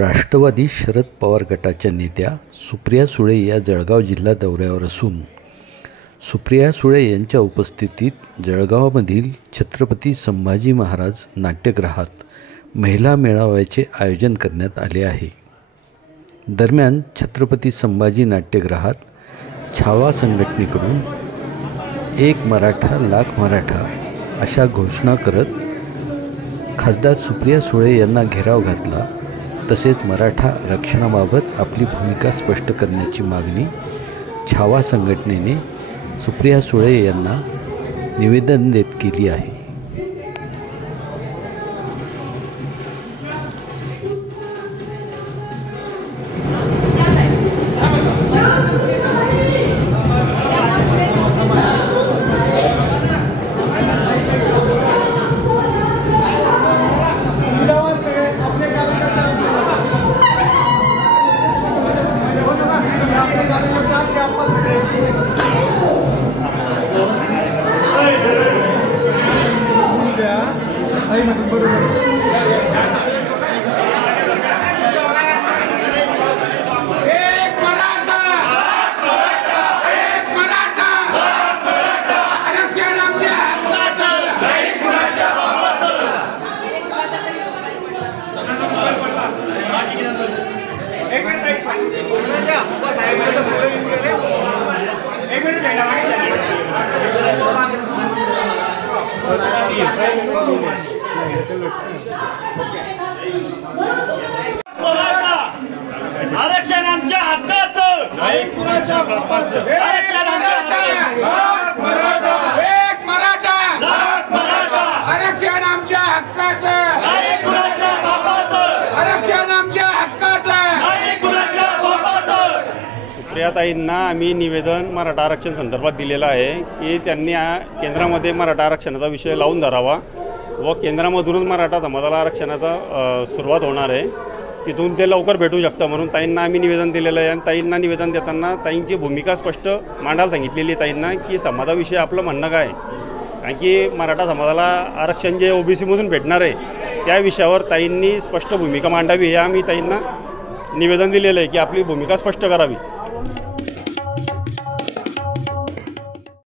राष्ट्रवादी शरद पवार गटाच्या नेत्या सुप्रिया सुळे या जळगाव जिल्हा दौऱ्यावर असून सुप्रिया सुळे यांच्या उपस्थितीत जळगावमधील छत्रपती संभाजी महाराज नाट्यगृहात महिला मेळाव्याचे आयोजन करण्यात आले आहे। दरम्यान छत्रपती संभाजी नाट्यगृहात छावा संघटनेकडून एक मराठा लाख मराठा अशा घोषणा करत खासदार सुप्रिया सुळे यांना घेराव घातला। तसेच मराठा आरक्षणाबाबत आपली भूमिका स्पष्ट करण्याची मागणी छावा संघटनेने सुप्रिया सुळे यांना निवेदन देत केली आहे। आरक्षण आमच्या हक्काचं नाही, कुणाच्या बापाचं। आरक्षण एक मराठा लाख मराठा, आरक्षण आमच्या हक्काचं नाही, कुणाच्या बापाचं। आरक्षण आमच्या हक्काचं नाही, कुणाच्या बापाचं। सुप्रियाताईंना आम्ही निवेदन मराठा आरक्षण संदर्भात दिलेलं आहे की त्यांनी केंद्रामध्ये मराठा आरक्षणाचा विषय लावून धरावा व केंद्रामधूनच मराठा समाजाला आरक्षणाचा सुरुवात होणार आहे, तिथून ते लवकर भेटू शकतं म्हणून ताईंना आम्ही निवेदन दिलेलं आहे। आणि ताईंना निवेदन देताना ताईंची भूमिका स्पष्ट मांडायला सांगितलेली ताईंना की समाजाविषयी आपलं म्हणणं काय, कारण की मराठा समाजाला आरक्षण जे OBC मधून भेटणार आहे त्या विषयावर ताईंनी स्पष्ट भूमिका मांडावी हे आम्ही ताईंना निवेदन दिलेलं आहे की आपली भूमिका स्पष्ट करावी।